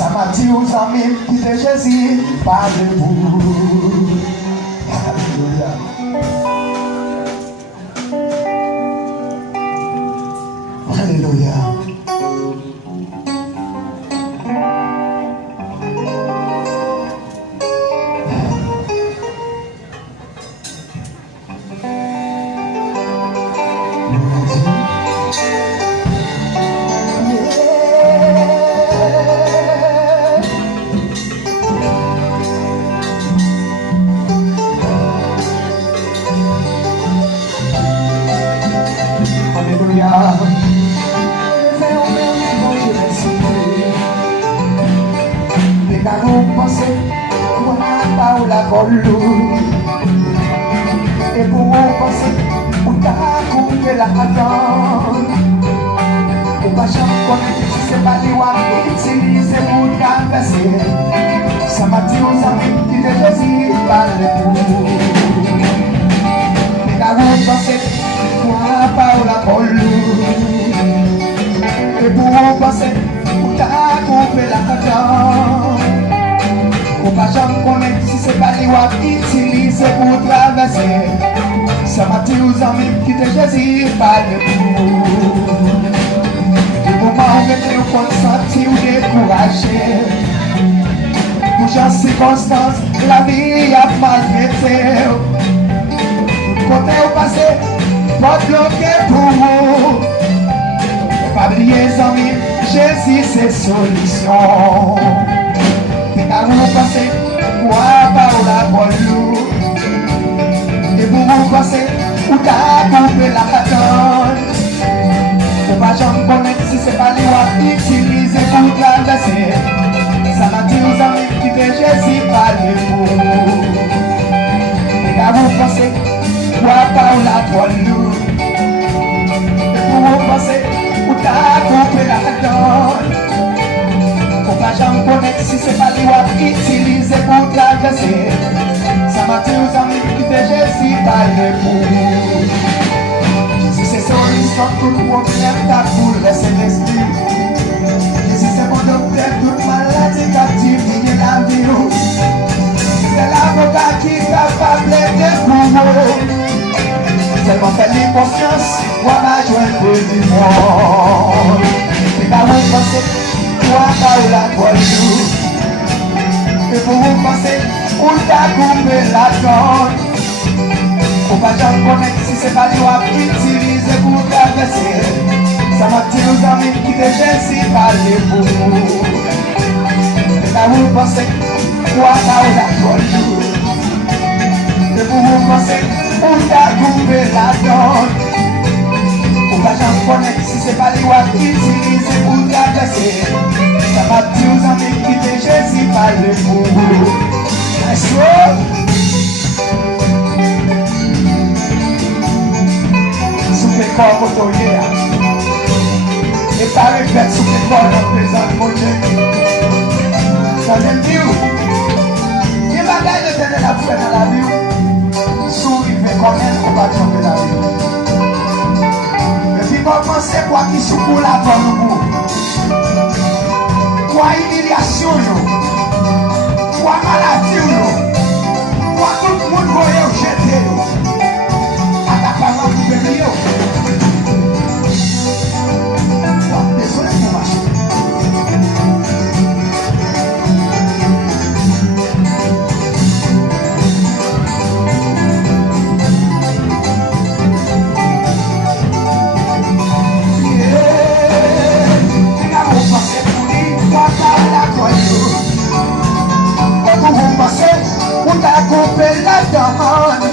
Ça m'a dit aux amis qui étaient Jésus, pas debout. Alléluia. Alléluia. Et pour passer, on t'a coupé la cadence. On va jamais connaître si c'est pas les waouh, utiliser pour traverser. Ça m'a dit aux amis qui te Jésus parle pour. Et là on passer, on n'a pas la colle. Et pour passer, on t'a coupé la cadence. On va jamais connaître si c'est pas les waouh, utiliser pour traverser. Ça m'a dit aux amis qui te Jésus parle pour. Du moment où tu es consenti ou découragé, pour chaque circonstance, la vie a maltraité. Côté au passé, pas bloqué pour vous. Pas oublier les amis, Jésus c'est solution. Quand vous passez, quoi par la colou. Et pour vous passer, où t'as coupé la cadence. On va jamais connaître si c'est pas les waouh utilisés pour traverser. Ça m'a dit aux amis qui te Jésus parle pour. Et quand vous passez, quoi par la colou. Et pour vous passer, où t'as coupé la cadence. On va jamais connaître si c'est pas les waouh utilisés pour traverser. Ça m'a dit aux amis qui te Jésus parle pour. Jésus c'est solution tout problème t'as bouleversé l'esprit. Jésus c'est mon docteur toute maladie captive et la vie. C'est l'avocat qui est capable de pour moi. Seulement fais-lui confiance, voilà joindre du monde. Et quand vous pensez, toi par la voiture. Et pour vous penser, on t'a coupé la donne. On va jamais connaître si c'est pas lui à utiliser pour traverser. Ça m'a dit aux amis qui te Jésus parle pour vous. Et là vous pensez, quoi par la voiture. Et pour vous penser, on t'a coupé la donne. On va jamais connaître si c'est pas lui à utiliser pour traverser. Ça m'a dit aux amis qui te Jésus parle pour vous. Est-ce sous les corps motoriers et pas répète sous les corps dans le présent de mon Dieu. Ça vient dire, il y a des bagages de tenir la foi dans la vie. Souriez quand même, on va tomber la vie. Et puis, commencez quoi qui secoue la bonne boue. Quoi humiliation, quoi maladie, quoi tout le monde voyait jeter. À ta parole, vous venez. Désolé pour marcher. La demande,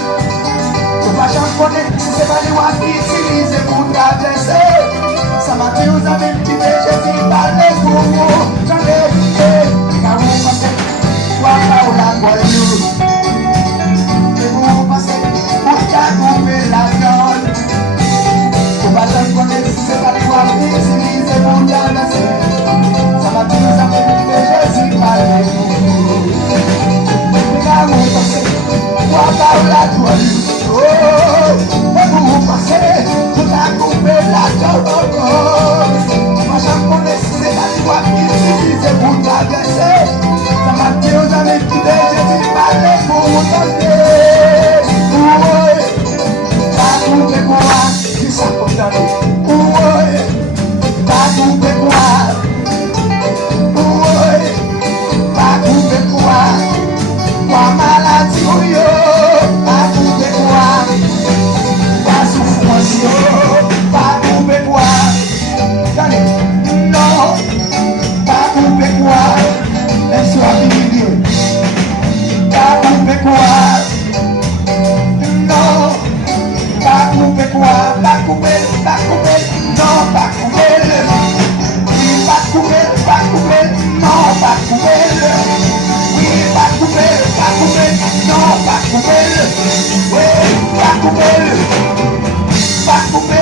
tu vas chanter si c'est pas les voix qui utilisent pour traverser. Ça m'a dit aux amis qui Jésus parler pour vous. J'en ai dit, quand vous passez, quoi là où la Guadeloupe. Et vous passez, pour couper la demande. Tu vas chanter si c'est pas les voix qui utilisent pour traverser. Ça m'a dit aux amis qui Jésus parler pour vous. Quand vous passez, quoi la Guadeloupe, oh, vous passez, vous a coupé la Guadeloupe. Moi j'en connais si c'est la loi qui utilise pour traverser. Ça m'a dit aux amis qui Jésus parlait pour vous donner. Pas coupé quoi, qui ça peut donner. Pas coupé quoi, pas coupé quoi. Quoi maladie ou yo, pas couper quoi, pas souffrance yo, pas couper quoi, non, pas couper quoi, laisse-moi vivre, pas couper quoi, non, pas couper quoi, pas couper, non, pas couper, oui, pas couper, non, pas couper. Pas couper, non, pas couper, oui, pas couper,